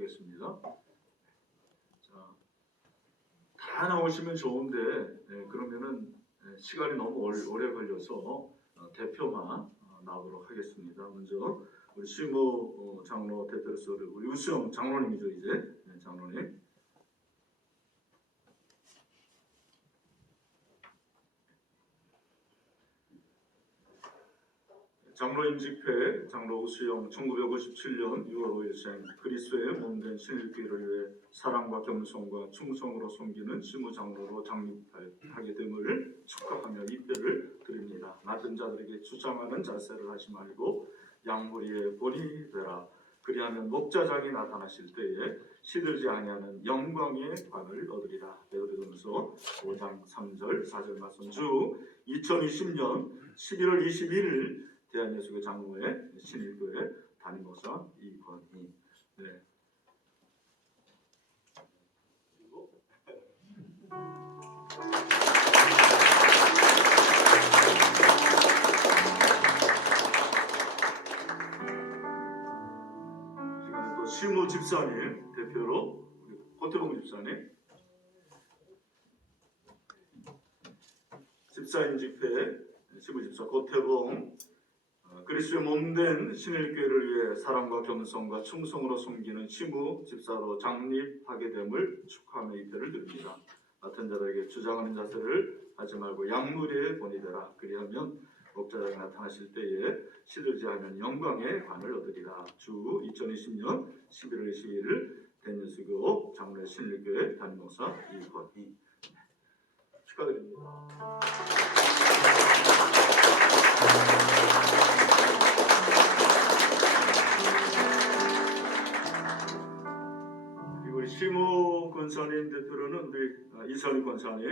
하겠습니다. 자, 다 나오시면 좋은데 네, 그러면은 네, 시간이 너무 오래, 걸려서 어, 대표만 어, 나오도록 하겠습니다. 먼저 우리 시무 어, 장로 대표로서 우리 우수영 장로님이죠 이제 네, 장로님. 장로임 집회 장로 우수영 1957년 6월 5일생 그리스도의 몸된 신일교회를 위해 사랑과 겸손과 충성으로 섬기는 시무 장로로 장립하게 됨을 축하하며 입회를 드립니다. 낮은 자들에게 주장하는 자세를 하지 말고 양무리의 본이 되라. 그리하면 목자장이 나타나실 때에 시들지 아니하는 영광의 관을 얻으리라. 베드로전서 5장 3절 4절 말씀 주 2020년 11월 21일 대한예수교 장로회 신일교회 담임목사 이권희 네. 시무 집사님 대표로 우리 고태봉 집사님 집사인 집회 시무 집사 고태봉 어, 그리스도의 몸된 신일교회를 위해 사랑과 겸손과 충성으로 섬기는 시무 집사로 장립하게 됨을 축하하며 입회를 드립니다. 같은 자들에게 주장하는 자세를 하지 말고 양무리에 본이 되라. 그리하면 목자장이 나타나실 때에 시들지 하면 영광의 관을 얻으리라. 주 2020년 11월 22일 대니스교 장로의 신일교회 담임목사 이건희 축하드립니다. 시무 권사님 대표로는 우리 아, 이선희 권사님,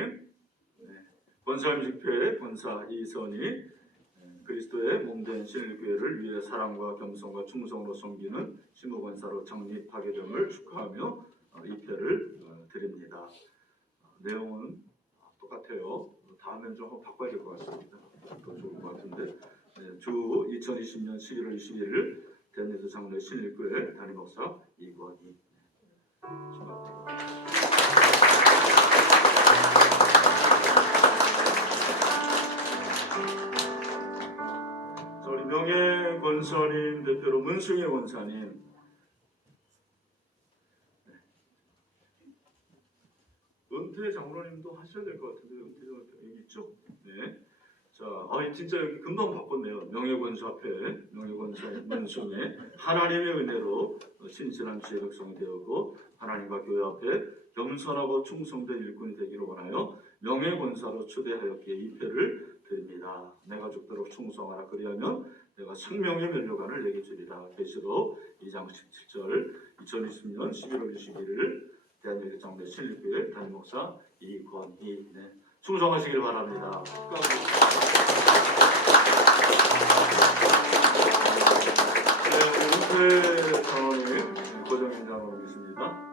네. 권사님 집회 권사 이선희, 네, 그리스도의 몸된 신일교회를 위해 사랑과 겸손과 충성으로 섬기는 시무 권사로 창립하게 됨을 축하하며 어, 입회를 어, 드립니다. 어, 내용은 똑같아요. 다음엔 좀 바꿔야 될 것 같습니다. 더 좋을 것 같은데 네, 주 2020년 11월 21일 대한예수 장로의 신일교회 담임목사 이권희 축하드립니다. 자, 우리 명예 권사님 대표로 문승희 권사님. 네. 은퇴 장로님도 하셔야 될 것 같은데 은퇴 장로 여기 있죠? 네. 자, 아 진짜 여기 금방 바꿨네요. 명예권사 앞에 명예권사 문승희 하나님의 은혜로 신실한 주의 백성이 되었고 하나님과 교회 앞에 겸손하고 충성된 일꾼이 되기를 원하여 명예권사로 초대하였기에 입회를 드립니다. 내가 죽도록 충성하라 그리하면 내가 생명의 면류관을 내게 주리라. 계시록 2장 17절 2020년 11월 21일 대한민국 장례 신립교회 담임목사 이권희 네. 충성하시길 바랍니다. 네, 우리 은퇴 장로님 고정인 장로님 있습니다.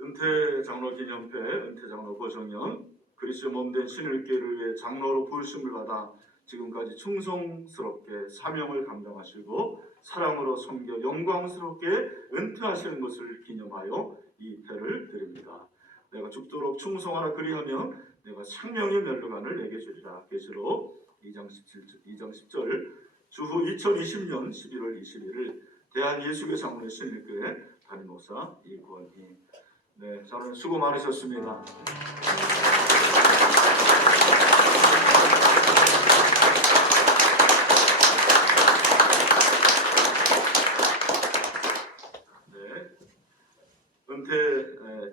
은퇴 장로 기념회 은퇴 장로 고정연 그리스도 몸된 신을교를 위해 장로로 부르심을 받아 지금까지 충성스럽게 사명을 감당하시고 사랑으로 섬겨 영광스럽게 은퇴하시는 것을 기념하여 이 패를 드립니다. 내가 죽도록 충성하라 그리하면 내가 생명의 멸류관을 내게 주리라. 계시록 2장 17절, 2장 10절 주후 2020년 11월 21일 대한 예수교 장로의 신일교회 담임 목사 이권희 네, 저는 수고 많으셨습니다. 네,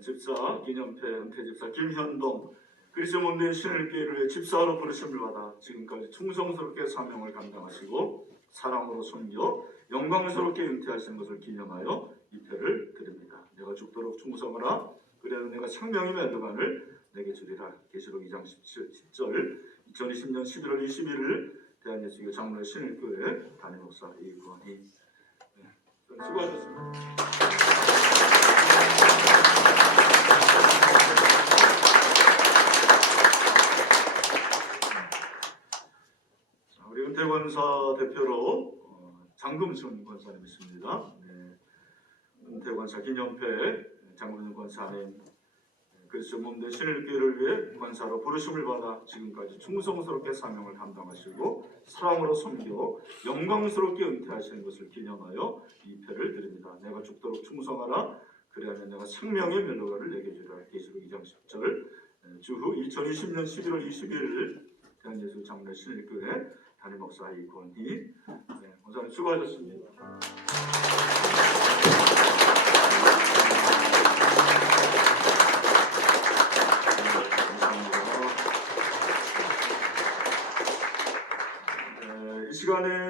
집사 기념회 은퇴 집사 김현동 그리스도 몸된 신을 교회를 집사로 부르심을 받아 지금까지 충성스럽게 사명을 감당하시고 사랑으로 섬겨 영광스럽게 은퇴하시는 것을 기념하여 입회를 드립니다. 내가 죽도록 충성하라. 그래야 내가 생명의 면류관을 내게 주리라. 계시록 2장 17, 10절 2020년 11월 21일 대한예수교 장로의 신일교회 담임 목사 이권희 네, 수고하셨습니다. 자, 우리 은퇴권 권사 대표로 어, 장금순 권사님 있습니다. 네. 은퇴 권사 기념회 장금순 권사님 그리스도 몸된 신일교회를 위해 권사로 부르심을 받아 지금까지 충성스럽게 사명을 감당하시고 사랑으로 섬겨 영광스럽게 은퇴하시는 것을 기념하여 이 패를 드립니다. 내가 죽도록 충성하라 그래야지 내가 생명의 면허를 내게 주라. 예수로 2장 10절 주후 2020년 11월 21일 대한예수 장례 신일교회 담임 목사 이권희 네, 목사님 수고하셨습니다. 네, 네, 이 시간에